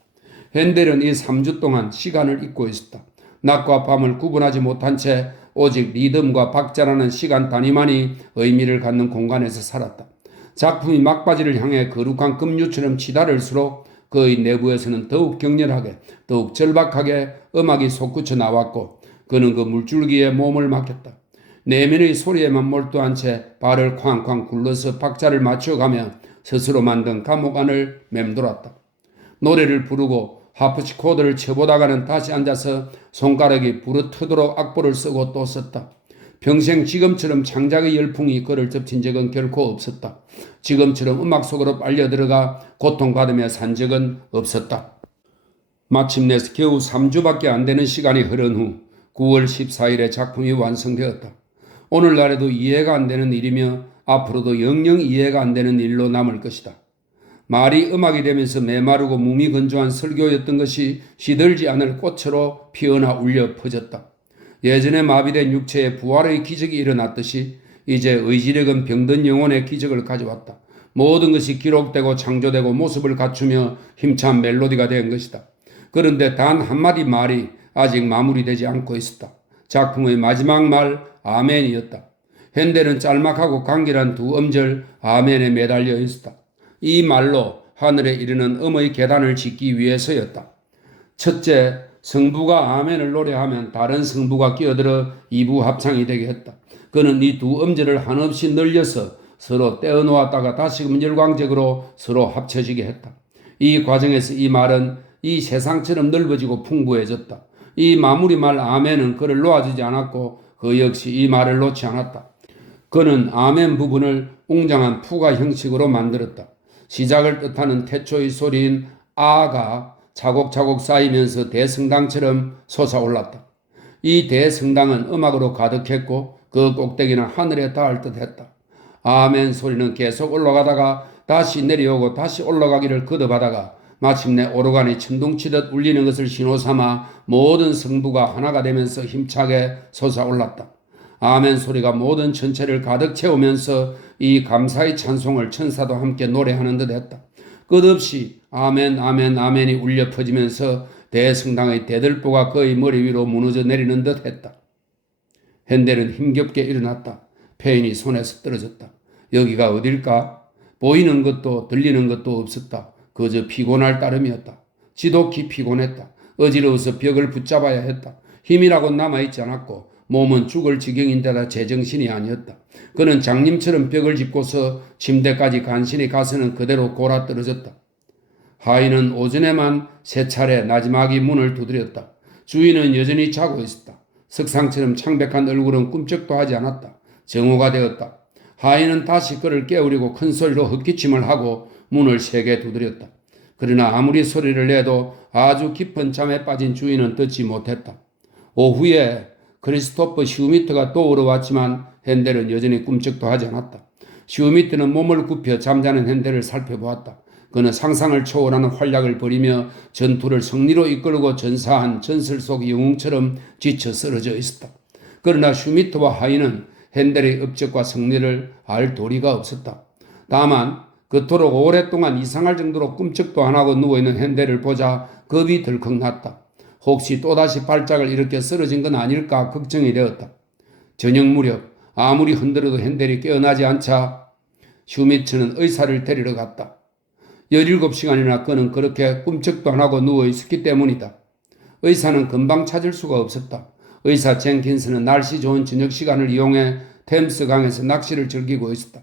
핸델은 이 3주 동안 시간을 잊고 있었다. 낮과 밤을 구분하지 못한 채 오직 리듬과 박자라는 시간 단위만이 의미를 갖는 공간에서 살았다. 작품이 막바지를 향해 거룩한 급류처럼 치달을수록 그의 내부에서는 더욱 격렬하게, 더욱 절박하게 음악이 솟구쳐 나왔고 그는 그 물줄기에 몸을 맡겼다. 내면의 소리에만 몰두한 채 발을 쾅쾅 굴러서 박자를 맞춰가며 스스로 만든 감옥 안을 맴돌았다. 노래를 부르고 하프치코드를 쳐보다가는 다시 앉아서 손가락이 부르트도록 악보를 쓰고 또 썼다. 평생 지금처럼 창작의 열풍이 그를 덮친 적은 결코 없었다. 지금처럼 음악 속으로 빨려들어가 고통받으며 산 적은 없었다. 마침내 겨우 3주밖에 안 되는 시간이 흐른 후 9월 14일에 작품이 완성되었다. 오늘날에도 이해가 안 되는 일이며 앞으로도 영영 이해가 안 되는 일로 남을 것이다. 말이 음악이 되면서 메마르고 무미건조한 설교였던 것이 시들지 않을 꽃으로 피어나 울려 퍼졌다. 예전에 마비된 육체에 부활의 기적이 일어났듯이 이제 의지력은 병든 영혼의 기적을 가져왔다. 모든 것이 기록되고 창조되고 모습을 갖추며 힘찬 멜로디가 된 것이다. 그런데 단 한마디 말이 아직 마무리되지 않고 있었다. 작품의 마지막 말 아멘이었다. 핸델은 짤막하고 간결한 두 음절 아멘에 매달려 있었다. 이 말로 하늘에 이르는 음의 계단을 짓기 위해서였다. 첫째, 성부가 아멘을 노래하면 다른 성부가 끼어들어 이부 합창이 되게 했다. 그는 이 두 음절을 한없이 늘려서 서로 떼어놓았다가 다시금 열광적으로 서로 합쳐지게 했다. 이 과정에서 이 말은 이 세상처럼 넓어지고 풍부해졌다. 이 마무리말 아멘은 그를 놓아주지 않았고 그 역시 이 말을 놓지 않았다. 그는 아멘 부분을 웅장한 푸가 형식으로 만들었다. 시작을 뜻하는 태초의 소리인 아가 차곡차곡 쌓이면서 대성당처럼 솟아올랐다. 이 대성당은 음악으로 가득했고 그 꼭대기는 하늘에 닿을 듯했다. 아멘 소리는 계속 올라가다가 다시 내려오고 다시 올라가기를 거듭하다가 마침내 오르간이 천둥치듯 울리는 것을 신호삼아 모든 성부가 하나가 되면서 힘차게 솟아올랐다. 아멘 소리가 모든 전체를 가득 채우면서 이 감사의 찬송을 천사도 함께 노래하는 듯 했다. 끝없이 아멘 아멘 아멘이 울려 퍼지면서 대성당의 대들보가 그의 머리 위로 무너져 내리는 듯 했다. 핸델은 힘겹게 일어났다. 펜이 손에서 떨어졌다. 여기가 어딜까? 보이는 것도 들리는 것도 없었다. 그저 피곤할 따름이었다. 지독히 피곤했다. 어지러워서 벽을 붙잡아야 했다. 힘이라고 남아있지 않았고 몸은 죽을 지경인데다 제정신이 아니었다. 그는 장님처럼 벽을 짚고서 침대까지 간신히 가서는 그대로 골아떨어졌다. 하인은 오전에만 3차례 나지막이 문을 두드렸다. 주인은 여전히 자고 있었다. 석상처럼 창백한 얼굴은 꿈쩍도 하지 않았다. 정오가 되었다. 하인은 다시 그를 깨우리고 큰 소리로 헛기침을 하고 문을 3개 두드렸다. 그러나 아무리 소리를 내도 아주 깊은 잠에 빠진 주인은 듣지 못했다. 오후에 크리스토퍼 슈미트가 떠오르왔지만 핸델은 여전히 꿈쩍도 하지 않았다. 슈미트는 몸을 굽혀 잠자는 핸델을 살펴보았다. 그는 상상을 초월하는 활약을 벌이며 전투를 승리로 이끌고 전사한 전설 속 영웅처럼 지쳐 쓰러져 있었다. 그러나 슈미트와 하인은 핸델의 업적과 승리를 알 도리가 없었다. 다만 그토록 오랫동안 이상할 정도로 꿈쩍도 안 하고 누워있는 핸델을 보자 겁이 덜컥 났다. 혹시 또다시 발작을 일으켜 쓰러진 건 아닐까 걱정이 되었다. 저녁 무렵 아무리 흔들어도 핸델이 깨어나지 않자 슈미트는 의사를 데리러 갔다. 17시간이나 그는 그렇게 꿈쩍도 안 하고 누워 있었기 때문이다. 의사는 금방 찾을 수가 없었다. 의사 젠킨스는 날씨 좋은 저녁 시간을 이용해 템스강에서 낚시를 즐기고 있었다.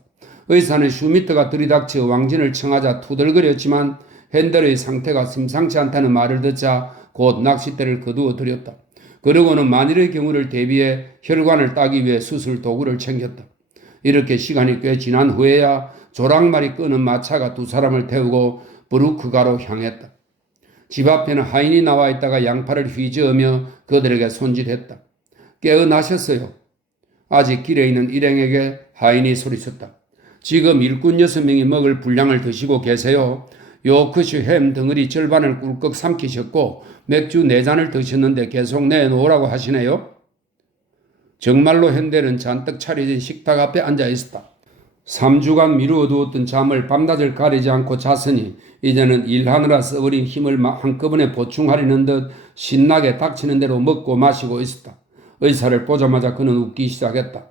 의사는 슈미트가 들이닥쳐 왕진을 청하자 투덜거렸지만 핸델의 상태가 심상치 않다는 말을 듣자 곧 낚싯대를 거두어 들였다. 그러고는 만일의 경우를 대비해 혈관을 따기 위해 수술 도구를 챙겼다. 이렇게 시간이 꽤 지난 후에야 조랑말이 끄는 마차가 두 사람을 태우고 브루크가로 향했다. 집 앞에는 하인이 나와 있다가 양팔을 휘저으며 그들에게 손질했다. 깨어나셨어요. 아직 길에 있는 일행에게 하인이 소리쳤다. 지금 일꾼 6명이 먹을 분량을 드시고 계세요. 요크슈 햄 덩어리 절반을 꿀꺽 삼키셨고 맥주 4잔을 드셨는데 계속 내놓으라고 하시네요. 정말로 핸델은 잔뜩 차려진 식탁 앞에 앉아 있었다. 3주간 미루어 두었던 잠을 밤낮을 가리지 않고 잤으니 이제는 일하느라 써버린 힘을 한꺼번에 보충하려는 듯 신나게 닥치는 대로 먹고 마시고 있었다. 의사를 보자마자 그는 웃기 시작했다.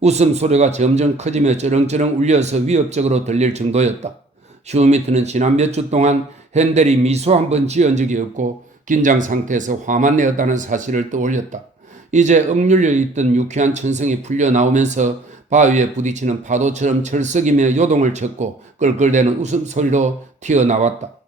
웃음소리가 점점 커지며 쩌렁쩌렁 울려서 위협적으로 들릴 정도였다. 슈미트는 지난 몇 주 동안 핸델이 미소 한 번 지은 적이 없고 긴장 상태에서 화만 내었다는 사실을 떠올렸다. 이제 억눌려 있던 유쾌한 천성이 풀려나오면서 바위에 부딪히는 파도처럼 철썩이며 요동을 쳤고 끌끌대는 웃음소리로 튀어나왔다.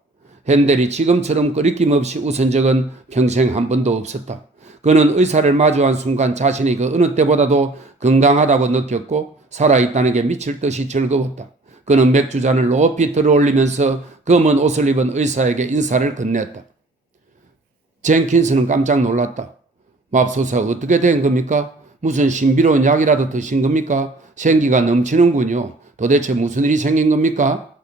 핸델이 지금처럼 끄리낌 없이 웃은 적은 평생 한 번도 없었다. 그는 의사를 마주한 순간 자신이 그 어느 때보다도 건강하다고 느꼈고 살아있다는 게 미칠 듯이 즐거웠다. 그는 맥주잔을 높이 들어올리면서 검은 옷을 입은 의사에게 인사를 건넸다. 젠킨스는 깜짝 놀랐다. 맙소사 어떻게 된 겁니까? 무슨 신비로운 약이라도 드신 겁니까? 생기가 넘치는군요. 도대체 무슨 일이 생긴 겁니까?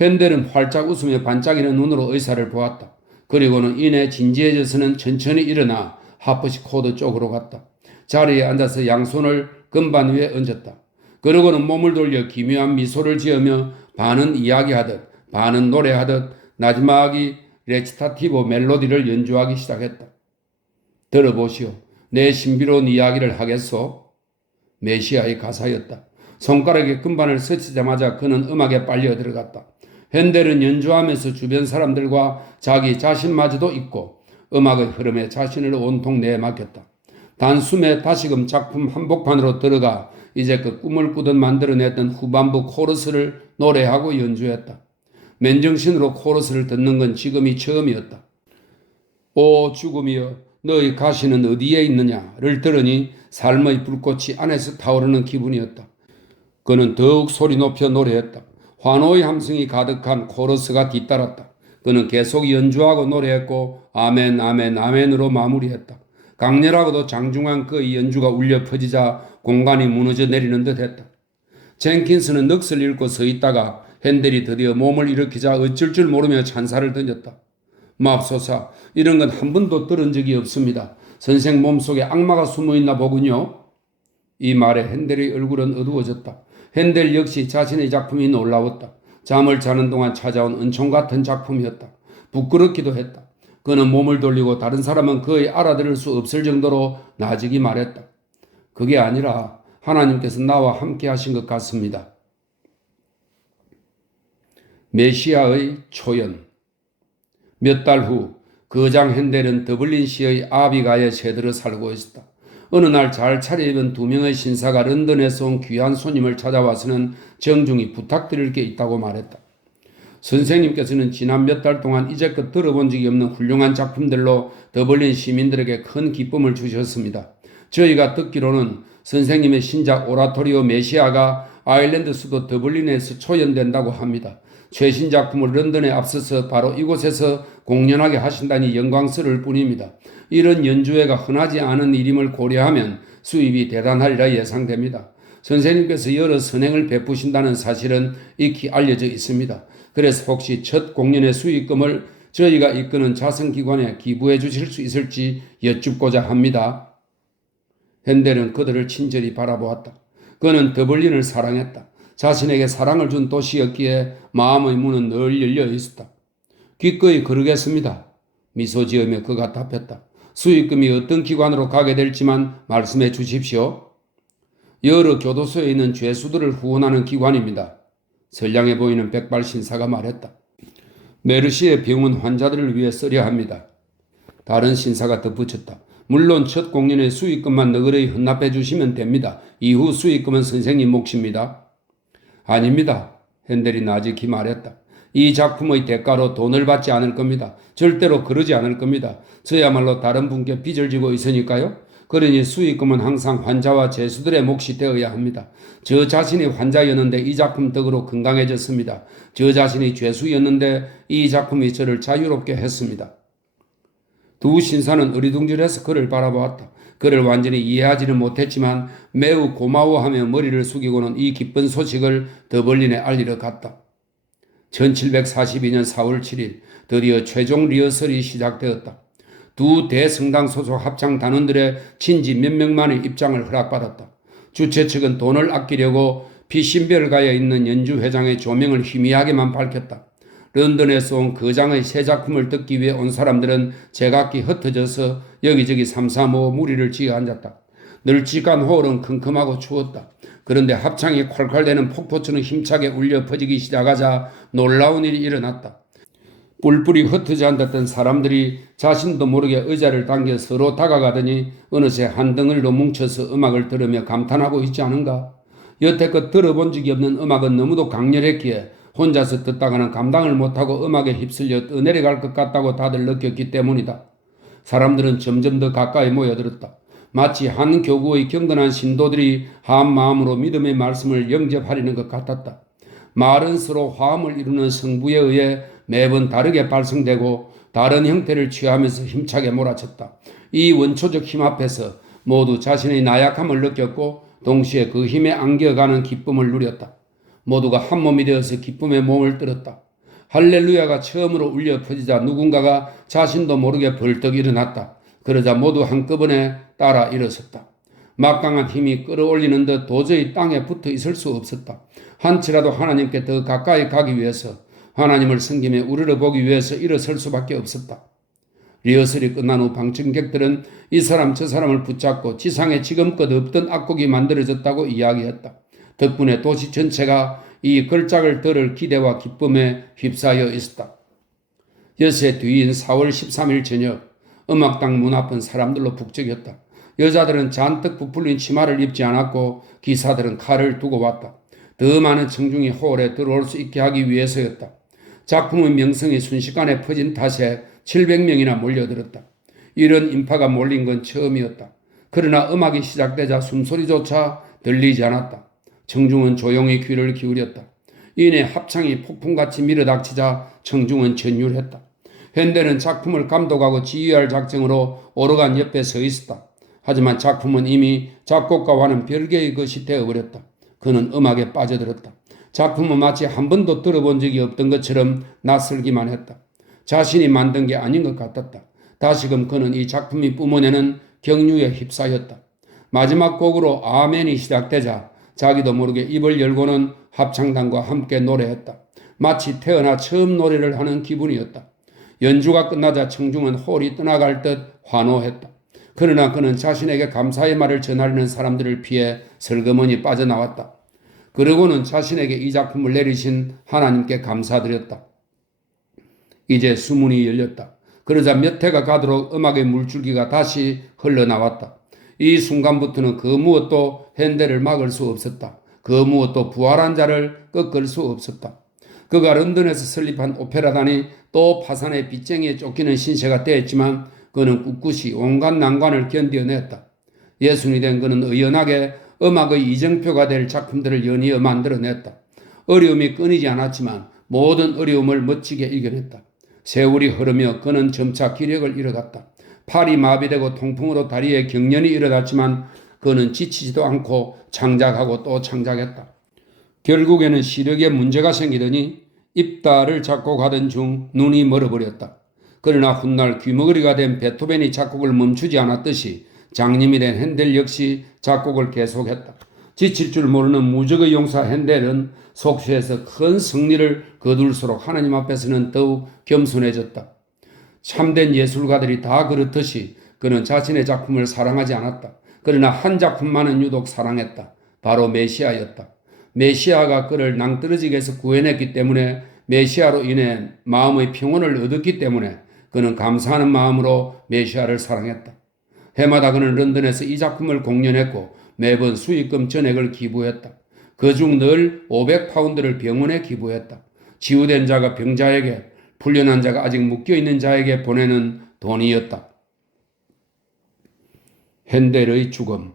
핸델은 활짝 웃으며 반짝이는 눈으로 의사를 보았다. 그리고는 이내 진지해져서는 천천히 일어나 하프시 코드 쪽으로 갔다. 자리에 앉아서 양손을 금반 위에 얹었다. 그러고는 몸을 돌려 기묘한 미소를 지으며 반은 이야기하듯 반은 노래하듯 나지막이 레치타티브 멜로디를 연주하기 시작했다. 들어보시오. 내 신비로운 이야기를 하겠소? 메시아의 가사였다. 손가락에 금반을 스치자마자 그는 음악에 빨려 들어갔다. 핸델은 연주하면서 주변 사람들과 자기 자신마저도 잊고 음악의 흐름에 자신을 온통 내맡겼다. 단숨에 다시금 작품 한복판으로 들어가 이제 그 꿈을 꾸듯 만들어냈던 후반부 코러스를 노래하고 연주했다. 맨정신으로 코러스를 듣는 건 지금이 처음이었다. 오 죽음이여 너희 가시는 어디에 있느냐를 들으니 삶의 불꽃이 안에서 타오르는 기분이었다. 그는 더욱 소리 높여 노래했다. 환호의 함성이 가득한 코러스가 뒤따랐다. 그는 계속 연주하고 노래했고 아멘 아멘 아멘으로 마무리했다. 강렬하고도 장중한 그의 연주가 울려 퍼지자 공간이 무너져 내리는 듯 했다. 젠킨스는 넋을 잃고 서 있다가 핸델이 드디어 몸을 일으키자 어쩔 줄 모르며 찬사를 던졌다. 맙소사 이런 건 한 번도 들은 적이 없습니다. 선생 몸속에 악마가 숨어있나 보군요. 이 말에 핸델의 얼굴은 어두워졌다. 핸델 역시 자신의 작품이 놀라웠다. 잠을 자는 동안 찾아온 은총 같은 작품이었다. 부끄럽기도 했다. 그는 몸을 돌리고 다른 사람은 거의 알아들을 수 없을 정도로 나직이 말했다. 그게 아니라 하나님께서 나와 함께 하신 것 같습니다. 메시아의 초연. 몇 달 후 거장 핸델은 더블린시의 아비가에 새들어 살고 있었다. 어느 날 잘 차려입은 2명의 신사가 런던에서 온 귀한 손님을 찾아와서는 정중히 부탁드릴 게 있다고 말했다. 선생님께서는 지난 몇 달 동안 이제껏 들어본 적이 없는 훌륭한 작품들로 더블린 시민들에게 큰 기쁨을 주셨습니다. 저희가 듣기로는 선생님의 신작 오라토리오 메시아가 아일랜드 수도 더블린에서 초연된다고 합니다. 최신 작품을 런던에 앞서서 바로 이곳에서 공연하게 하신다니 영광스러울 뿐입니다. 이런 연주회가 흔하지 않은 일임을 고려하면 수입이 대단하리라 예상됩니다. 선생님께서 여러 선행을 베푸신다는 사실은 익히 알려져 있습니다. 그래서 혹시 첫 공연의 수익금을 저희가 이끄는 자선기관에 기부해 주실 수 있을지 여쭙고자 합니다. 핸델은 그들을 친절히 바라보았다. 그는 더블린을 사랑했다. 자신에게 사랑을 준 도시였기에 마음의 문은 늘 열려 있었다. 기꺼이 그러겠습니다. 미소 지으며 그가 답했다. 수익금이 어떤 기관으로 가게 될지만 말씀해 주십시오. 여러 교도소에 있는 죄수들을 후원하는 기관입니다. 선량해 보이는 백발신사가 말했다. 메르시의 병원 환자들을 위해 쓰려 합니다. 다른 신사가 덧붙였다. 물론 첫 공연의 수익금만 너그러이 헌납해 주시면 됩니다. 이후 수익금은 선생님 몫입니다. 아닙니다. 핸델이 나직히 말했다. 이 작품의 대가로 돈을 받지 않을 겁니다. 절대로 그러지 않을 겁니다. 저야말로 다른 분께 빚을 지고 있으니까요. 그러니 수익금은 항상 환자와 죄수들의 몫이 되어야 합니다. 저 자신이 환자였는데 이 작품 덕으로 건강해졌습니다. 저 자신이 죄수였는데 이 작품이 저를 자유롭게 했습니다. 두 신사는 어리둥절해서 그를 바라보았다. 그를 완전히 이해하지는 못했지만 매우 고마워하며 머리를 숙이고는 이 기쁜 소식을 더벌린에 알리러 갔다. 1742년 4월 7일 드디어 최종 리허설이 시작되었다. 두 대성당 소속 합창 단원들의 친지 몇 명만의 입장을 허락받았다. 주최 측은 돈을 아끼려고 피신별가에 있는 연주회장의 조명을 희미하게만 밝혔다. 런던에서 온 거장의 새 작품을 듣기 위해 온 사람들은 제각기 흩어져서 여기저기 삼삼오오 무리를 지어 앉았다. 널찍한 홀은 컴컴하고 추웠다. 그런데 합창이 콸콸대는 폭포처럼 힘차게 울려 퍼지기 시작하자 놀라운 일이 일어났다. 뿔뿔이 흩어져 앉았던 사람들이 자신도 모르게 의자를 당겨 서로 다가가더니 어느새 한 덩어리로 뭉쳐서 음악을 들으며 감탄하고 있지 않은가? 여태껏 들어본 적이 없는 음악은 너무도 강렬했기에 혼자서 듣다가는 감당을 못하고 음악에 휩쓸려 떠내려갈 것 같다고 다들 느꼈기 때문이다. 사람들은 점점 더 가까이 모여들었다. 마치 한 교구의 경건한 신도들이 한 마음으로 믿음의 말씀을 영접하려는 것 같았다. 말은 서로 화음을 이루는 성부에 의해 매번 다르게 발성되고 다른 형태를 취하면서 힘차게 몰아쳤다. 이 원초적 힘 앞에서 모두 자신의 나약함을 느꼈고 동시에 그 힘에 안겨가는 기쁨을 누렸다. 모두가 한 몸이 되어서 기쁨에 몸을 들었다. 할렐루야가 처음으로 울려 퍼지자 누군가가 자신도 모르게 벌떡 일어났다. 그러자 모두 한꺼번에 따라 일어섰다. 막강한 힘이 끌어올리는 듯 도저히 땅에 붙어 있을 수 없었다. 한치라도 하나님께 더 가까이 가기 위해서 하나님을 섬기며 우러러보기 위해서 일어설 수밖에 없었다. 리허설이 끝난 후 방청객들은 이 사람 저 사람을 붙잡고 지상에 지금껏 없던 악곡이 만들어졌다고 이야기했다. 덕분에 도시 전체가 이 걸작을 들을 기대와 기쁨에 휩싸여 있었다. 엿새 뒤인 4월 13일 저녁 음악당 문 앞은 사람들로 북적였다. 여자들은 잔뜩 부풀린 치마를 입지 않았고 기사들은 칼을 두고 왔다. 더 많은 청중이 홀에 들어올 수 있게 하기 위해서였다. 작품의 명성이 순식간에 퍼진 탓에 700명이나 몰려들었다. 이런 인파가 몰린 건 처음이었다. 그러나 음악이 시작되자 숨소리조차 들리지 않았다. 청중은 조용히 귀를 기울였다. 이내 합창이 폭풍같이 밀어닥치자 청중은 전율했다. 핸델은 작품을 감독하고 지휘할 작정으로 오르간 옆에 서 있었다. 하지만 작품은 이미 작곡가와는 별개의 것이 되어버렸다. 그는 음악에 빠져들었다. 작품은 마치 한 번도 들어본 적이 없던 것처럼 낯설기만 했다. 자신이 만든 게 아닌 것 같았다. 다시금 그는 이 작품이 뿜어내는 경륜에 휩싸였다. 마지막 곡으로 아멘이 시작되자 자기도 모르게 입을 열고는 합창단과 함께 노래했다. 마치 태어나 처음 노래를 하는 기분이었다. 연주가 끝나자 청중은 홀이 떠나갈 듯 환호했다. 그러나 그는 자신에게 감사의 말을 전하려는 사람들을 피해 슬그머니 빠져나왔다. 그러고는 자신에게 이 작품을 내리신 하나님께 감사드렸다. 이제 수문이 열렸다. 그러자 몇 해가 가도록 음악의 물줄기가 다시 흘러나왔다. 이 순간부터는 그 무엇도 핸델을 막을 수 없었다. 그 무엇도 부활한 자를 꺾을 수 없었다. 그가 런던에서 설립한 오페라단이 또 파산의 빚쟁이에 쫓기는 신세가 되었지만 그는 꿋꿋이 온갖 난관을 견뎌냈다. 예순이 된 그는 의연하게 음악의 이정표가 될 작품들을 연이어 만들어냈다. 어려움이 끊이지 않았지만 모든 어려움을 멋지게 이겨냈다. 세월이 흐르며 그는 점차 기력을 잃어갔다. 팔이 마비되고 통풍으로 다리에 경련이 일어났지만 그는 지치지도 않고 창작하고 또 창작했다. 결국에는 시력에 문제가 생기더니 입다를 작곡하던 중 눈이 멀어버렸다. 그러나 훗날 귀머거리가 된 베토벤이 작곡을 멈추지 않았듯이 장님이 된 핸델 역시 작곡을 계속했다. 지칠 줄 모르는 무적의 용사 핸델은 속세에서 큰 승리를 거둘수록 하나님 앞에서는 더욱 겸손해졌다. 참된 예술가들이 다 그렇듯이 그는 자신의 작품을 사랑하지 않았다. 그러나 한 작품만은 유독 사랑했다. 바로 메시아였다. 메시아가 그를 낭떠러지게서 구해냈기 때문에, 메시아로 인해 마음의 평온을 얻었기 때문에 그는 감사하는 마음으로 메시아를 사랑했다. 해마다 그는 런던에서 이 작품을 공연했고 매번 수익금 전액을 기부했다. 그중 늘 500파운드를 병원에 기부했다. 치유된 자가 병자에게, 풀려난 자가 아직 묶여있는 자에게 보내는 돈이었다. 핸델의 죽음.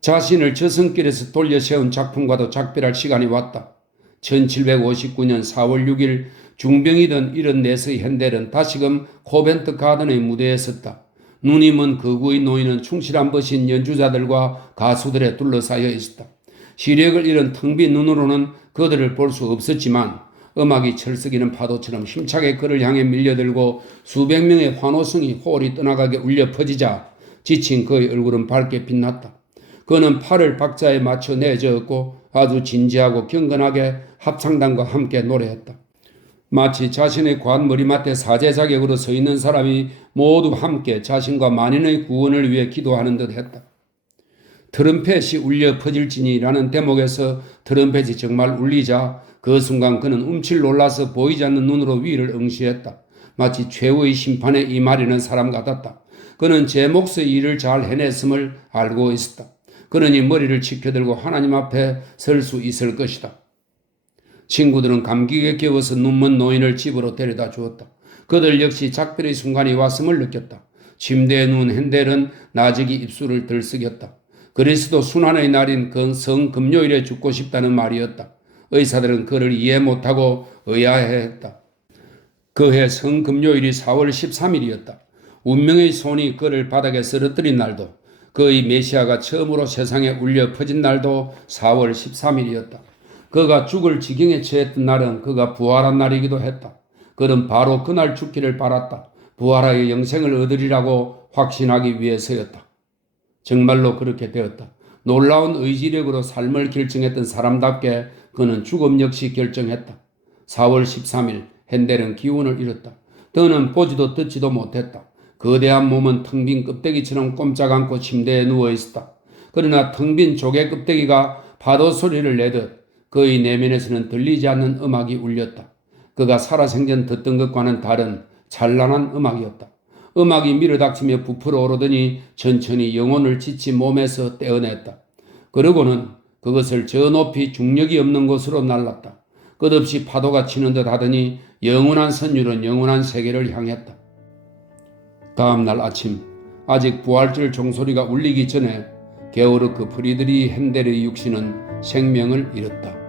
자신을 저승길에서 돌려 세운 작품과도 작별할 시간이 왔다. 1759년 4월 6일 중병이던 74의 핸델은 다시금 코벤트 가든의 무대에 섰다. 눈이 먼 거구의 노인은 충실한 벗인 연주자들과 가수들에 둘러싸여 있었다. 시력을 잃은 텅 빈 눈으로는 그들을 볼 수 없었지만 음악이 철썩이는 파도처럼 힘차게 그를 향해 밀려들고 수백 명의 환호성이 홀이 떠나가게 울려 퍼지자 지친 그의 얼굴은 밝게 빛났다. 그는 팔을 박자에 맞춰 내저었고 아주 진지하고 경건하게 합창단과 함께 노래했다. 마치 자신의 관 머리맡에 사제 자격으로 서 있는 사람이 모두 함께 자신과 만인의 구원을 위해 기도하는 듯 했다. 트럼펫이 울려 퍼질지니라는 대목에서 트럼펫이 정말 울리자 그 순간 그는 움찔 놀라서 보이지 않는 눈으로 위를 응시했다. 마치 최후의 심판에 임하려는 사람 같았다. 그는 제 몫의 일을 잘 해냈음을 알고 있었다. 그러니 머리를 치켜들고 하나님 앞에 설 수 있을 것이다. 친구들은 감기에 겨워서 눈먼 노인을 집으로 데려다 주었다. 그들 역시 작별의 순간이 왔음을 느꼈다. 침대에 누운 핸델은 나직이 입술을 들썩였다. 그리스도 순환의 날인 성금요일에 죽고 싶다는 말이었다. 의사들은 그를 이해 못하고 의아해했다. 그해 성금요일이 4월 13일이었다. 운명의 손이 그를 바닥에 쓰러뜨린 날도, 그의 메시아가 처음으로 세상에 울려 퍼진 날도 4월 13일이었다. 그가 죽을 지경에 처했던 날은 그가 부활한 날이기도 했다. 그는 바로 그날 죽기를 바랐다. 부활하여 영생을 얻으리라고 확신하기 위해서였다. 정말로 그렇게 되었다. 놀라운 의지력으로 삶을 결정했던 사람답게 그는 죽음 역시 결정했다. 4월 13일 핸델은 기운을 잃었다. 더는 보지도 듣지도 못했다. 거대한 몸은 텅 빈 껍데기처럼 꼼짝 않고 침대에 누워있었다. 그러나 텅 빈 조개 껍데기가 파도 소리를 내듯 그의 내면에서는 들리지 않는 음악이 울렸다. 그가 살아생전 듣던 것과는 다른 찬란한 음악이었다. 음악이 밀어닥치며 부풀어 오르더니 천천히 영혼을 지친 몸에서 떼어냈다. 그러고는 그것을 저 높이 중력이 없는 곳으로 날랐다. 끝없이 파도가 치는 듯 하더니 영원한 선율은 영원한 세계를 향했다. 다음 날 아침, 아직 부활절 종소리가 울리기 전에 게오르크 프리드리히 핸델의 육신은 생명을 잃었다.